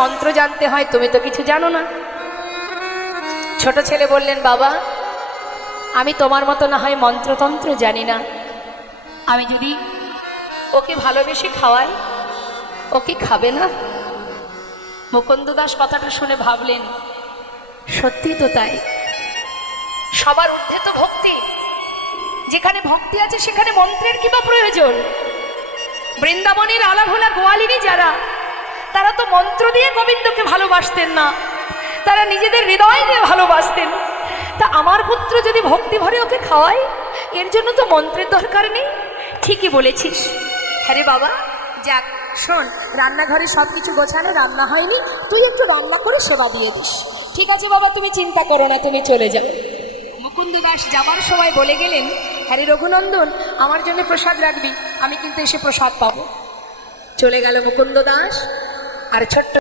মন্ত্র জানতে হয়, তুমি তো কিছু জানো না। ছোট ছেলে বললেন, বাবা আমি তোমার মতো না হয় মন্ত্রতন্ত্র জানি না, আমি যদি ওকে ভালোবেসে খাওয়াই ও কি খাবে না? মুকুন্দ দাস কথাটা শুনে ভাবলেন, সত্যি তো তাই, সবার ঊর্ধ্বে তো ভক্তি, যেখানে ভক্তি আছে সেখানে মন্ত্রের কি বা প্রয়োজন? বৃন্দাবনের আলাভোলা গোয়ালিনী যারা, তারা তো মন্ত্র দিয়ে গোবিন্দকে ভালোবাসতেন না, তারা নিজেদের হৃদয় দিয়ে ভালোবাসতেন। তা আমার পুত্র যদি ভক্তি ভরে ওকে খাওয়ায়, এর জন্য তো মন্ত্রের দরকার নেই। ঠিকই বলেছিস। হ্যাঁ রে বাবা, যাক শোন, রান্নাঘরে সব কিছু গোছানো, রান্না হয়নি, তুই একটু রান্না করে সেবা দিয়ে দিস। ঠিক আছে বাবা, তুমি চিন্তা করো না, তুমি চলে যাও। মুকুন্দ দাস যাবার সময় বলে গেলেন, হ্যাঁ রে রঘুনন্দন, আমার জন্য প্রসাদ রাখবি, আমি কিন্তু এসে প্রসাদ পাবো। চলে গেল মুকুন্দ দাস। আর ছোট্ট